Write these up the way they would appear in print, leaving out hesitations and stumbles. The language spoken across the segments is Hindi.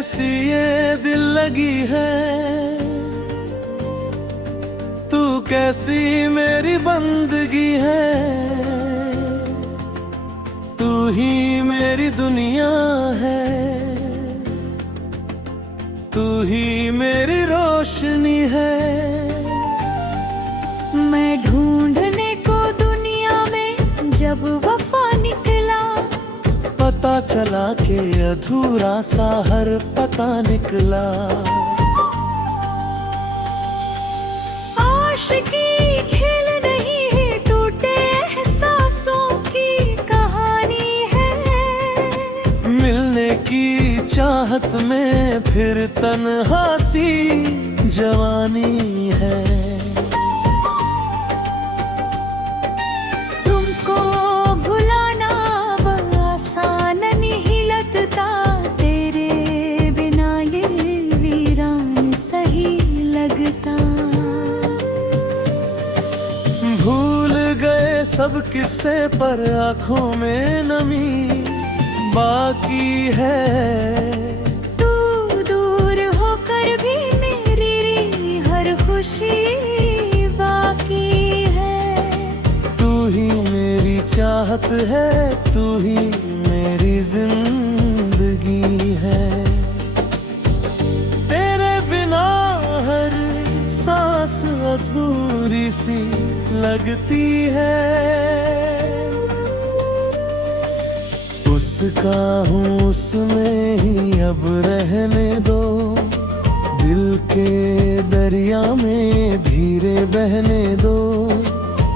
कैसी ये दिल लगी है, तू कैसी मेरी बंदगी है। तू ही मेरी दुनिया है, तू ही मेरी रोशनी है। मैं ढूंढने को दुनिया में जब वफा निकला, पता चला कि अधूरा सा हर पता निकला। आशिकी खेल नहीं है, टूटे एहसासों की कहानी है। मिलने की चाहत में फिर तन्हा सी जवानी है। तुमको भुलाना अब आसान नहीं लगता, तेरे बिना ये वीरान सही लगता। भूल गए सब किस्से पर आंखों में नमी बाकी है। तू दूर होकर भी मेरी हर खुशी बाकी है। तू ही मेरी चाहत है, तू ही मेरी जिंदगी है। तेरे बिना हर सांस अधूरी सी लगती है। उसका हूँ उसमें ही अब रहने दो, दिल के दरिया में धीरे बहने दो।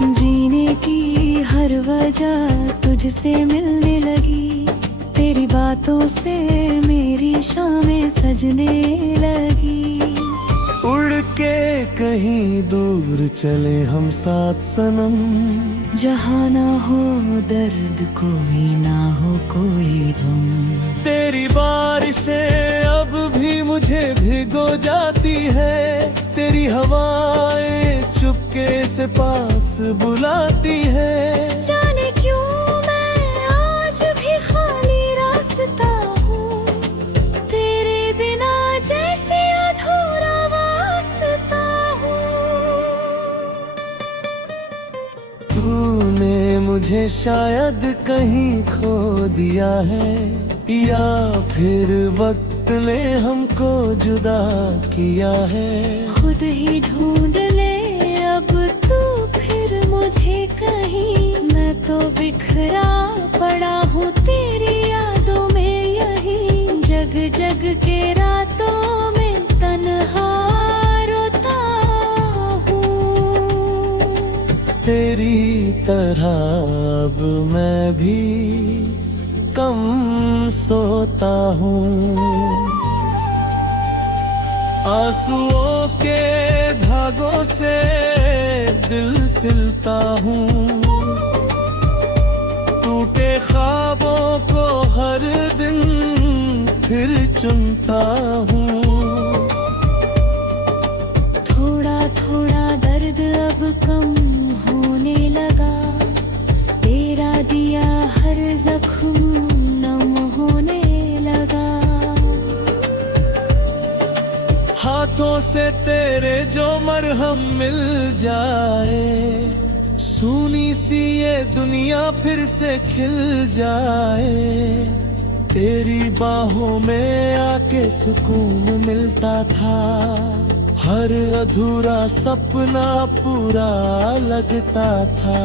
जीने की हर वजह तुझसे मिलने लगी, तेरी बातों से मेरी शामें सजने लगी। उड़ के कहीं दूर चले हम साथ सनम, जहाँ ना हो दर्द कोई ना हो कोई गम। तेरी बारिशें अब भी मुझे भिगो जाती है। तेरी हवाएं चुपके से पास बुलाती है। जाने क्यों मैं आज भी खाली रास्ता हूँ, तेरे बिना जैसे अधूरा वास्ता हूँ। तूने मुझे शायद कहीं खो दिया है, या फिर वक्त ने हमको जुदा किया है। खुद ही ढूंढ ले अब तू फिर मुझे कहीं, मैं तो बिखरा पड़ा हूँ तेरी यादों में यही। जग जग के रातों में तन्हा रोता हूँ। तेरी तरह अब मैं भी कम सोता हूँ। आंसुओं के धागों से दिल सिलता हूँ। टूटे ख्वाबों को हर दिन फिर चुनता हूँ। थोड़ा थोड़ा दर्द अब कम होने लगा, तेरा दिया हर जख्म नम होने लगा। हाथों से तेरे जो मरहम मिल जाए, सूनी सी ये दुनिया फिर से खिल जाए। तेरी बाहों में आके सुकून मिलता था, हर अधूरा सपना पूरा लगता था।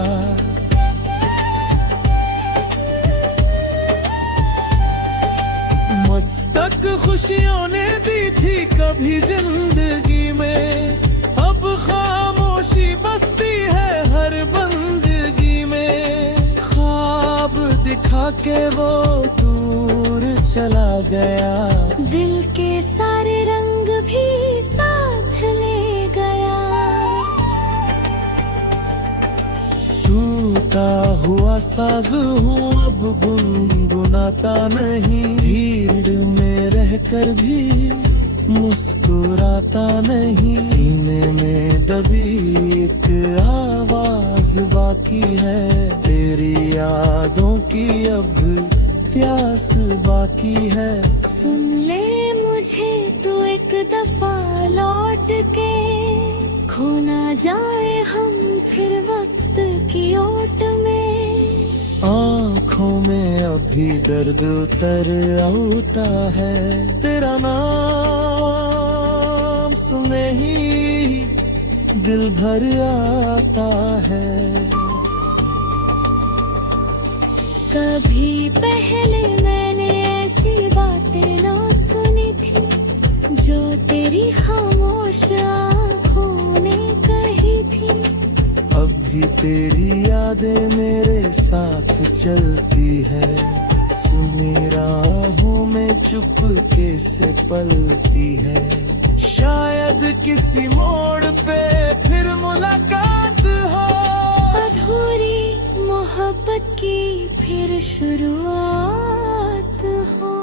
मस्तक खुशियों ने दी थी कभी जिंदगी में, अब खामोशी बसती है हर बंदगी में। ख्वाब दिखा के वो दूर चला गया, दिल के सारे रंग भी साथ ले गया। टूटा हुआ साज हूँ अब गुनगुनाता नहीं, भीड़ में रहकर भी मुस्कुराता नहीं। सीने में दबी एक आवाज बाकी है, तेरी यादों की अब प्यास बाकी है। सुन ले मुझे दफा लौट के खो ना जाए हम फिर वक्त की ओट में। आँखों में अभी दर्द उतर आता है, तेरा नाम सुने ही दिल भर आता है। कभी पहले मैंने ऐसी बातें ना सुनी थी जो तेरी खामोश आँखों ने कही थी। अब भी तेरी यादें मेरे साथ चलती है, सुनी राहों में चुपके से पलती है। शायद किसी मोड़ पे फिर मुलाकात हो, अधूरी मोहब्बत की फिर शुरुआत हो।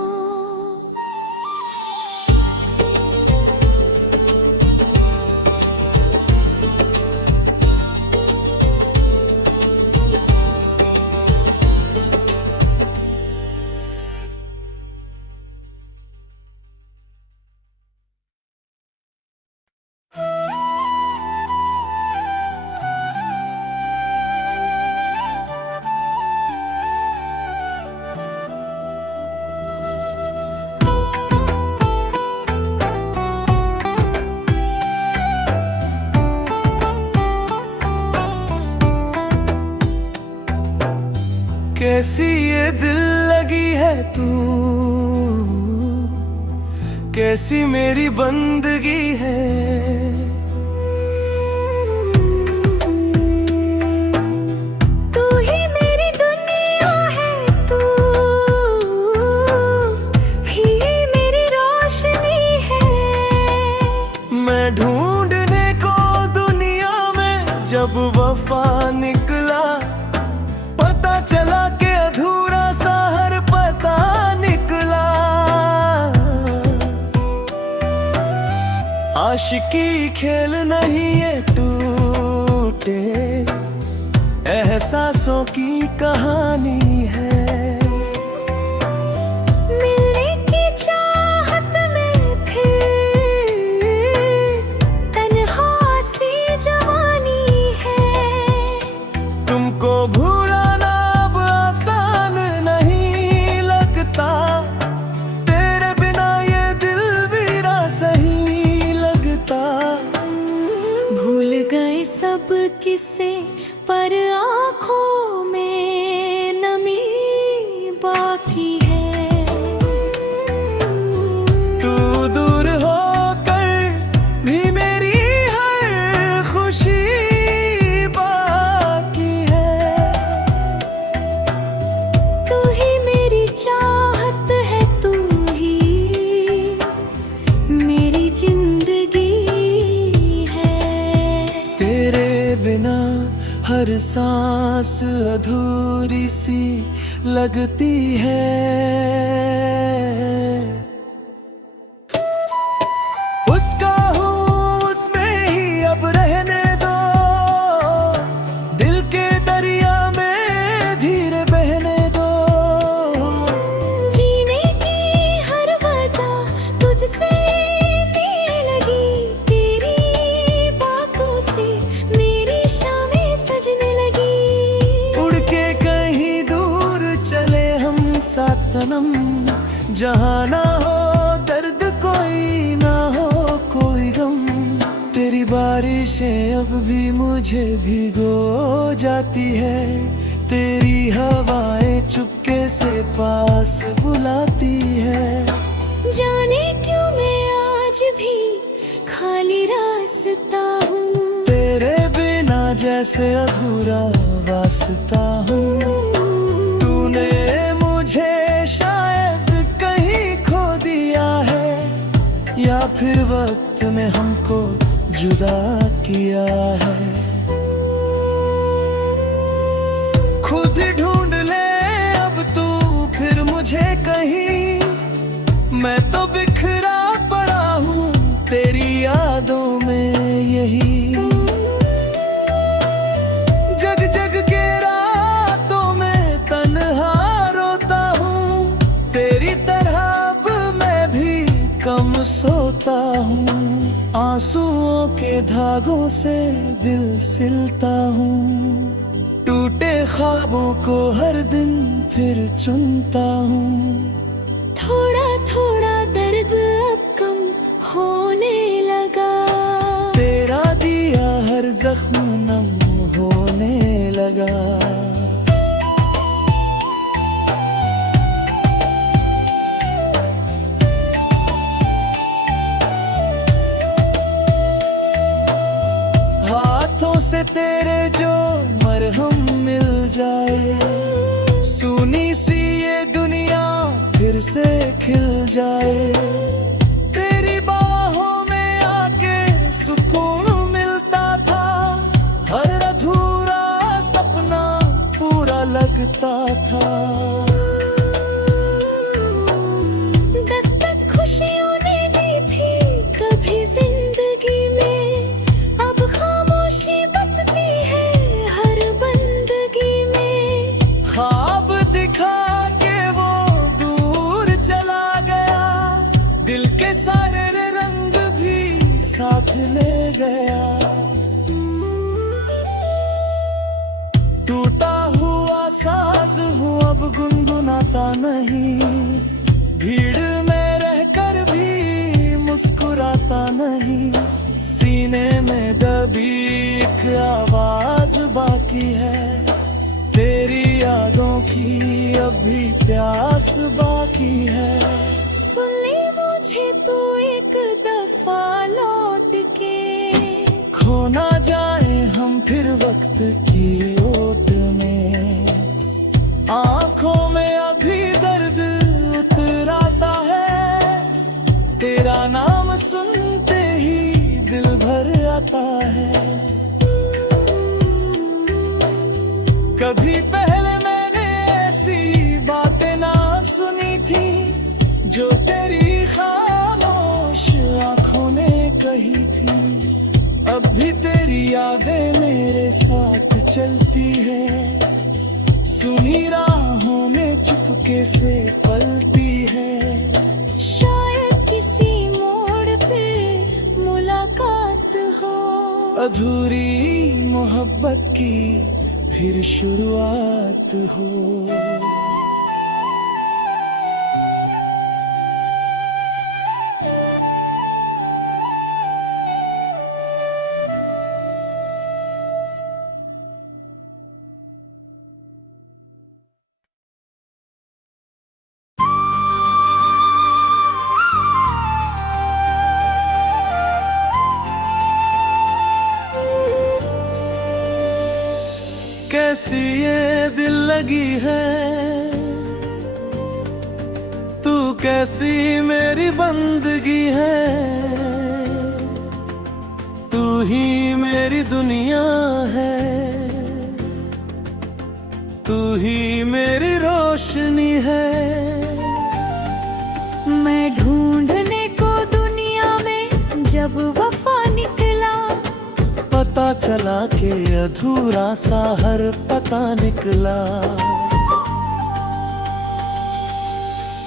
कैसी ये दिल लगी है तू, कैसी मेरी बंदगी है। तू ही मेरी दुनिया है, तू ही मेरी रोशनी है। मैं ढूंढने को दुनिया में जब वफा निकला, पता चला के अधूरा सा हर पता निकला। आशिकी खेल नहीं ये टूटे एहसासों की कहानी है। मिलने की चाहत में फिर तन्हा सी जवानी है। तुमको भूलाना अब आसान नहीं लगता, तेरे बिना ये दिल मेरा सही लगता। भूल गए सब किस्से पर आँखों में नमी बाकी है। तू दूर होकर भी मेरी हर खुशी बाकी है। तू ही मेरी चाहत है, तू ही मेरी जिंदगी है। तेरे बिना हर सांस अधूरी सी लगती है। उसका हूँ उसमें ही अब रहने दो, दिल के दरिया में धीरे बहने दो। जीने की हर वजह तुझसे मिलने लगी, तेरी बातों से मेरी शामें सजने लगी। उड़ के कहीं दूर चले हम साथ सनम, जहाँ ना हो दर्द कोई ना हो कोई गम। तेरी बारिशें अब भी मुझे भिगो जाती है, तेरी हवाएं चुपके से पास बुलाती है। जाने क्यों मैं आज भी खाली रास्ता हूँ, तेरे बिना जैसे अधूरा वास्ता हूँ। तूने मुझे शायद कहीं खो दिया है, या फिर वक्त में हमको जुदा किया है। खुद ढूंढ ले अब तू फिर मुझे कहीं, मैं तो बिखरा पड़ा हूँ तेरी यादों में यही। जग जग के रातों में तन्हा रोता हूँ, तेरी तरह अब मैं भी कम सोता हूँ, आंसुओं के धागों से दिल सिलता हूँ, टूटे ख्वाबों को हर दिन फिर चुनता हूँ। थोड़ा थोड़ा दर्द अब कम होने लगा, तेरा दिया हर जख्म नम होने लगा। हाथों से तेरे जो मरहम मिल जाए, सुनी सी ये दुनिया फिर से खिल जाए। तेरी बाहों में आके सुकून मिलता था, हर अधूरा सपना पूरा लगता था। दस्तक खुशियों ने दी थी कभी जिंदगी में, अब खामोशी बसती है हर बंदगी में। ख्वाब दिखा के वो दूर चला गया, दिल के सारे रंग भी साथ ले गया। टूटा हुआ साज हूँ अब गुनगुनाता नहीं, भीड़ में रहकर भी मुस्कुराता नहीं। सीने में दबी एक आवाज बाकी है, तेरी यादों की अब भी प्यास बाकी है। सुन ले मुझे तू एक दफा लौट के, खो ना जाए हम फिर वक्त की ओट में। आंखों में अभी दर्द उतराता है, तेरा नाम सुनते ही दिल भर आता है। कभी पहले मैंने ऐसी बातें ना सुनी थी, जो तेरी खामोश आंखों ने कही थी। अब भी तेरी यादें मेरे साथ चलती है, सुनी राहों में चुपके से पलती है। शायद किसी मोड़ पे मुलाकात हो, अधूरी मोहब्बत की फिर शुरुआत हो। कैसी ये दिल लगी है, तू कैसी मेरी बंदगी है। तू ही मेरी दुनिया है, तू ही मेरी रोशनी है। मैं ढूंढने को दुनिया में जब वफा निकला, पता चला कि अधूरा सा हर पता निकला।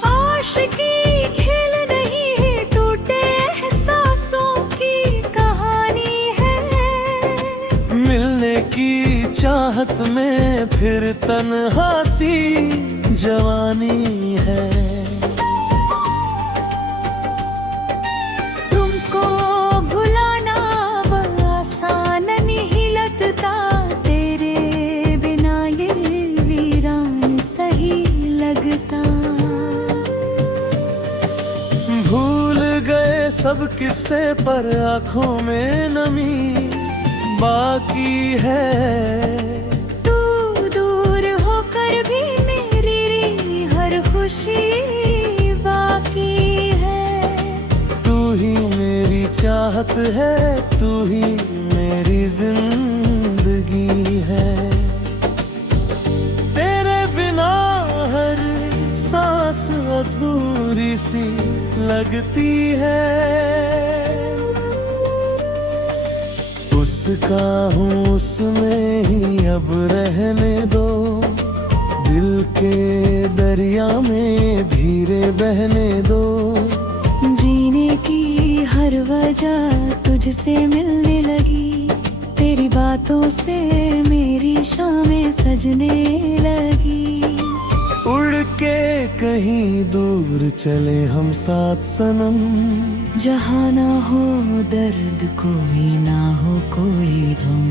आशिकी खेल नहीं है, टूटे एहसासों की कहानी है। मिलने की चाहत में फिर तन्हा सी जवानी है। तुमको भुलाना अब आसान नहीं लगता, तेरे बिना ये वीरान सही लगता। भूल गए सब किस्से पर आंखों में नमी बाकी है। तू दूर होकर भी मेरी हर खुशी बाकी है। तू ही मेरी चाहत है, तू ही मेरी जिंदगी है। तेरे बिना हर सांस अधूरी सी लगती है। उसका हूँ उसमें ही अब रहने दो, दिल के दरिया में धीरे बहने दो। जीने की हर वजह तुझसे मिलने लगी, तेरी बातों से मेरी शामें सजने लगी। उड़ के कहीं दूर चले हम साथ सनम, जहाँ ना हो दर्द कोई ना हो कोई गम।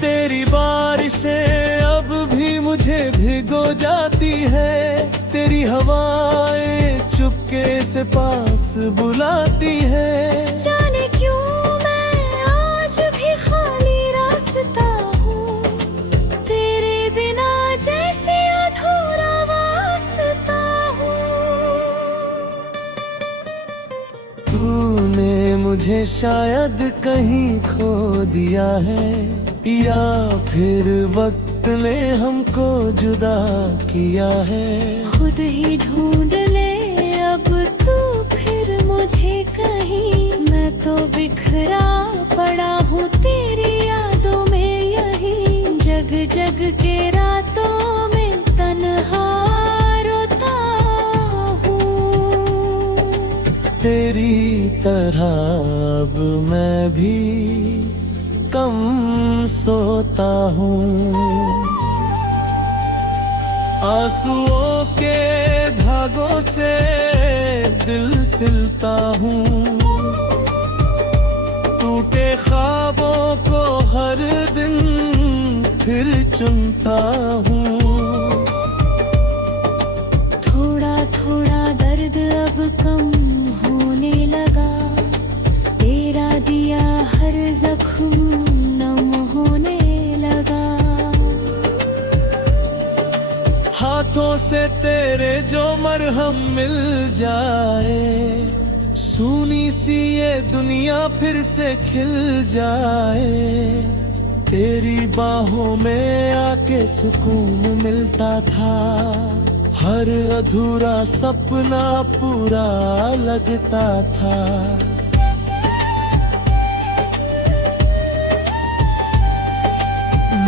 तेरी बारिशें अब भी मुझे भिगो जाती है, तेरी हवाएं चुपके से पास बुलाती है। जाने क्यों मैं आज भी खाली रास्ता हूँ, तेरे बिना जैसे अधूरा वास्ता हूँ। तूने मुझे शायद कहीं खो दिया है, या फिर वक्त ने हमको जुदा किया है। खुद ही ढूंढ ले अब तू फिर मुझे कहीं, मैं तो बिखरा पड़ा हूँ तेरी यादों में यही। जग जग के रातों में तन्हा रोता हूँ। तेरी तरह अब मैं भी कम सोता हूँ, आंसुओं के धागों से दिल सिलता हूँ। टूटे ख्वाबों को हर दिन फिर चुनता हूँ। थोड़ा थोड़ा दर्द अब कम होने लगा, तेरा दिया हर जख्म नम होने लगा। हाथों से तेरे जो मरहम मिल जाए, सूनी सी ये दुनिया फिर से खिल जाए। तेरी बाहों में आके सुकून मिलता था, हर अधूरा सपना पूरा लगता था।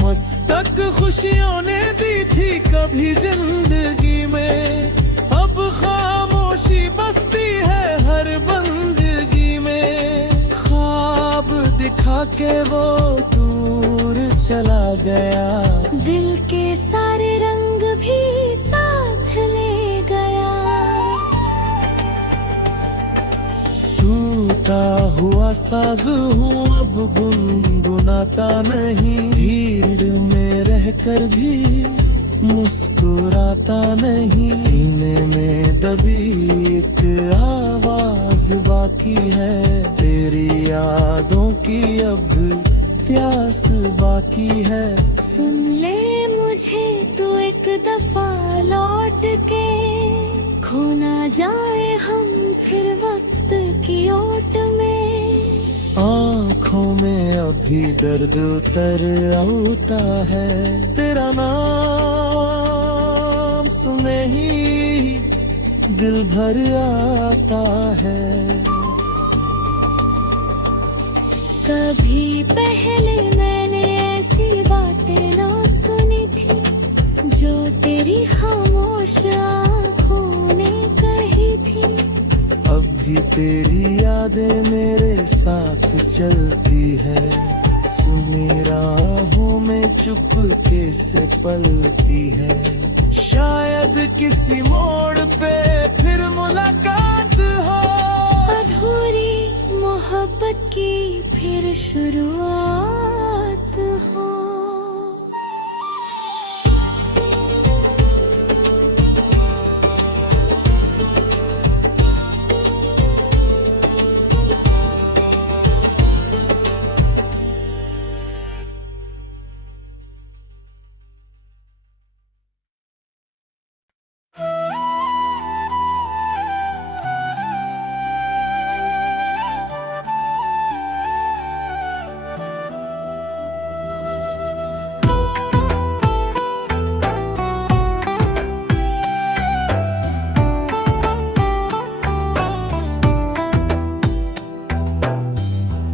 मस्तक खुशियों ने दी थी कभी जिंदगी में, अब खामोशी बसती है हर बंदगी में। ख्वाब दिखा के वो दूर चला गया, दिल के सारे रंग भी साथ ले गया। टूटा हुआ साज हूँ अब गुनगुनाता नहीं, भीड़ में रहकर भी मुस्कुराता नहीं। सीने में दबी एक आवाज बाकी है, तेरी यादों की अब प्यास बाकी है। सुन ले मुझे तू एक दफा लौट के, खो ना जाए हम फिर वक्त की ओट में। आँखों में अभी दर्द उतर आता है, तेरा नाम सुने ही दिल भर आता है। कभी पहले मैंने ऐसी बातें ना सुनी थी, जो तेरी खामोश आँखों ने कही थी। अब भी तेरी यादें मेरे साथ चलती है, सुनी राहों में चुपके से पलती है। शायद किसी मोड़ पे फिर मुलाकात हो, अधूरी मोहब्बत की फिर शुरुआत हो।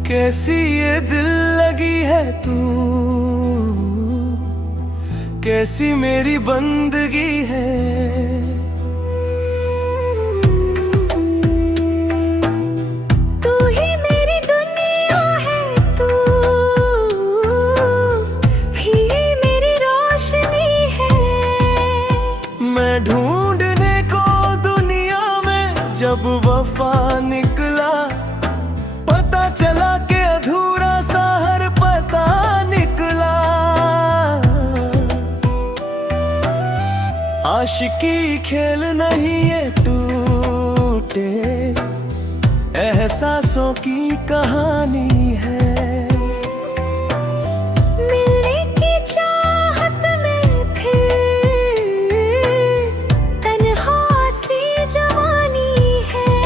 कैसी ये दिल लगी है तू, कैसी मेरी बंदगी है। तू ही आशिकी खेल नहीं ये टूटे एहसासों की कहानी है। मिलने की चाहत में फिर तन्हा सी जवानी है।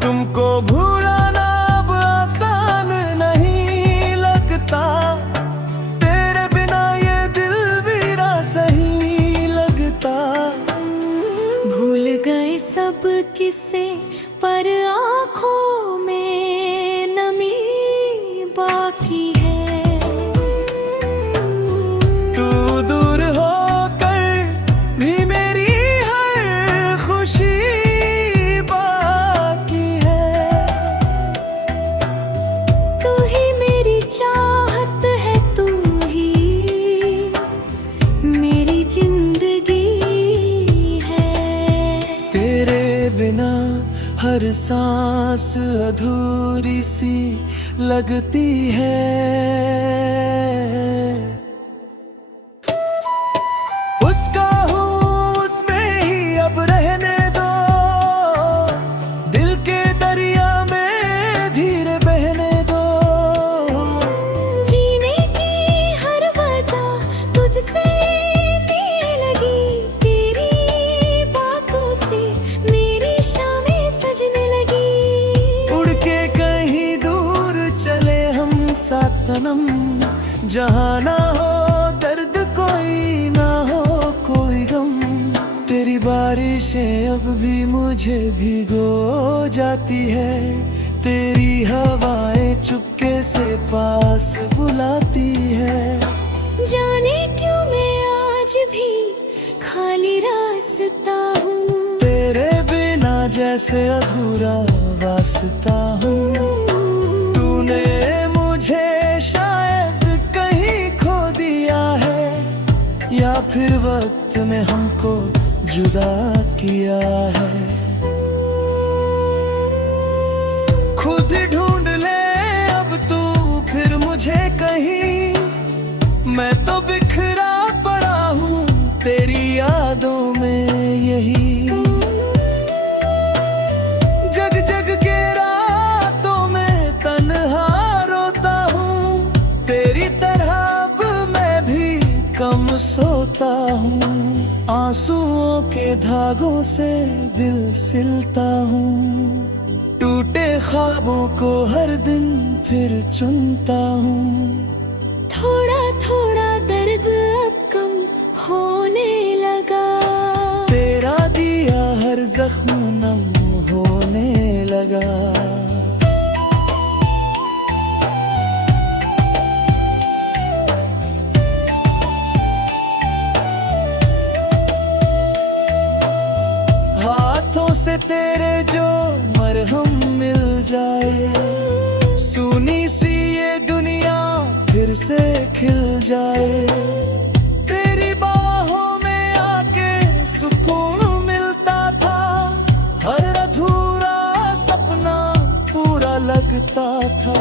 तुमको भूलाना अब आसान नहीं लगता, तेरे बिना ये दिल मेरा सही लगता। भूल गए सब किस्से पर आँखों में नमी बाकी है। तू दूर होकर भी मेरी हर खुशी बाकी है। तू ही मेरी चाहत है, तू ही मेरी जिंदगी है। तेरे बिना हर सांस अधूरी सी लगती है। उसका हूँ उसमें ही अब रहने दो, दिल के दरिया में धीरे बहने दो। जीने की हर वजह तुझसे मिलने लगी, तेरी बातों से मेरी शामें सजने लगी। उड़ के कहीं दूर चले हम साथ सनम, जहाँ ना हो दर्द कोई ना हो कोई गम। तेरी बारिशें अब भी मुझे भिगो जाती है, तेरी हवाएं चुपके से पास बुलाती है। जाने क्यों मैं आज भी खाली रास्ता हूँ, तेरे बिना जैसे अधूरा वास्ता हूँ। तूने मुझे शायद कहीं खो दिया है, या फिर वक्त में हमको जुदा किया है। खुद ढूंढ ले अब तू फिर मुझे कहीं, मैं तो बिखरा पड़ा हूँ तेरी यादों में यही। जग जग के रातों में तन्हा रोता हूँ, तेरी तरह अब मैं भी कम सोता हूँ। आंसुओं के धागों से दिल सिलता हूँ, टूटे ख्वाबों को हर दिन फिर चुनता हूँ। थोड़ा थोड़ा दर्द अब कम होने लगा, तेरा दिया हर जख्म नम होने लगा। हाथों से तेरे जो मरहम मिल जाए, सुनी सी ये दुनिया फिर से खिल जाए। तेरी बाहों में आके सुकून मिलता था, हर अधूरा सपना पूरा लगता था।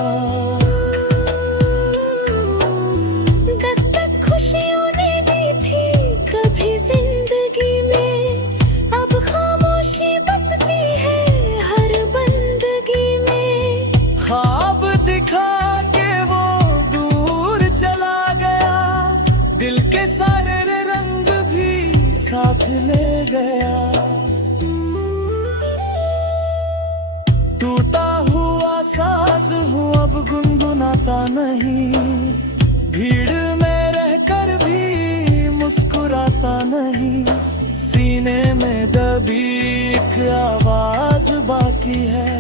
दस्तक खुशियों ने दी थी कभी जिंदगी में, अब खामोशी बसती है हर बंदगी में। ख्वाब दिखा के वो दूर चला गया, दिल के सारे रंग भी साथ ले गया। टूटा हुआ साज हूँ अब गुनगुनाता नहीं, भीड़ में रहकर भी मुस्कुराता नहीं। सीने में दबी एक आवाज बाकी है,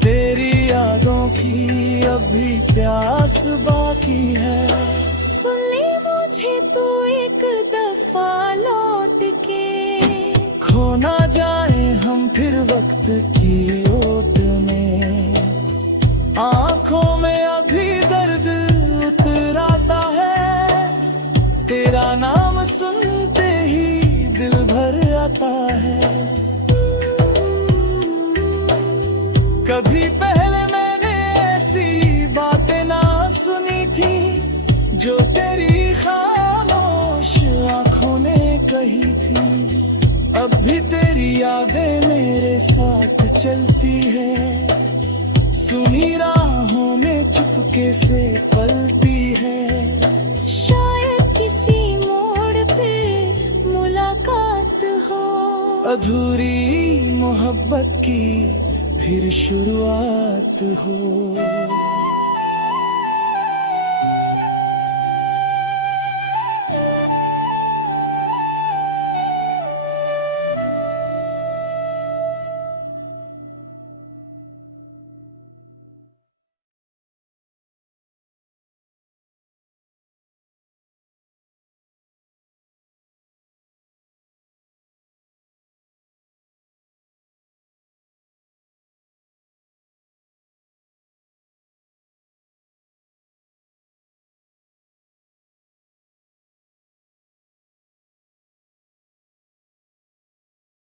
तेरी यादों की अभी प्यास बाकी है। सुन ले मुझे तू एक दफा लौट के, खो ना जाए हम फिर वक्त की ओट में। आंखों में अभी दर्द उतराता है, तेरा नाम सुनते ही दिल भर आता है। कभी पहले मैंने ऐसी बातें ना सुनी थी, जो तेरी खामोश आंखों ने कही थी। अभी तेरी यादें मेरे साथ चलती है, सुनी राहों में चुपके से पलती है। शायद किसी मोड़ पे मुलाकात हो, अधूरी मोहब्बत की फिर शुरुआत हो।